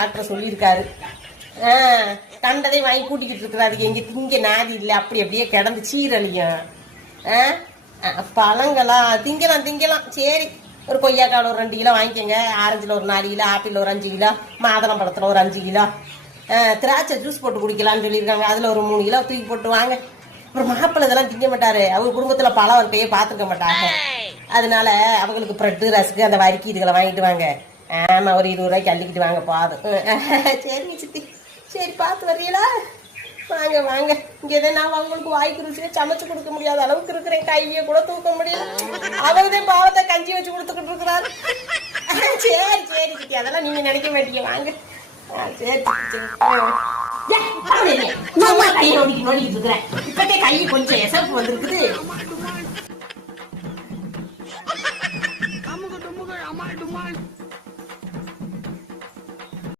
Doctor சொல்லியிருக்காரு. கண்டதை வாங்கி கூட்டிக்கிட்டு இருக்கிறாரு. எங்க திங்க நாதி இல்லை, அப்படி அப்படியே கிடந்து சீரழியும். பழங்களா திங்கலாம். சரி, ஒரு கொய்யாக்காவில் ஒரு 2 கிலோ வாங்கிக்கோங்க, ஆரஞ்சில் ஒரு 4 கிலோ, ஆப்பிள் ஒரு 5 கிலோ, மாதுளம் பழத்தில் ஒரு 5 கிலோ, திராட்சை ஜூஸ் போட்டு குடிக்கலாம்னு சொல்லியிருக்காங்க, அதில் ஒரு 3 கிலோ தூக்கி போட்டு வாங்க. அப்புறம் மாப்பிள்ளை இதெல்லாம் திங்க மாட்டாரு, அவங்க குடும்பத்தில் பழம் இருக்கையே பார்த்துருக்க மாட்டாங்க. அதனால அவங்களுக்கு ப்ரெட்டு ரஸ்க்கு அந்த வரிக்கி இதுகளை வாங்கிட்டு வாங்க. ஆமா, ஒரு 20 ரூபாய்க்கு அள்ளிக்கிட்டு வாங்க போதும். சரிங்க சித்தி, சரி பார்த்து வரீங்களா? வாங்க வாங்க. இங்கே நான் அவங்களுக்கு வாய்க்கு ருச்சியை சமைச்சு கொடுக்க முடியாத அளவுக்கு இருக்கிறேன், கையை கூட தூக்க முடியல. அவங்கதான் பாவத்தை கஞ்சி வச்சு கொடுத்துக்கிட்டு இருக்கிறாரு. சரி சரி சித்தி, அதெல்லாம் நீங்க நினைக்க மாட்டீங்க, வாங்க. சரி கையை நோடிக்கிட்டு இருக்கிறேன். இப்பத்தே கை கொஞ்சம் எசப்பு வந்திருக்குது.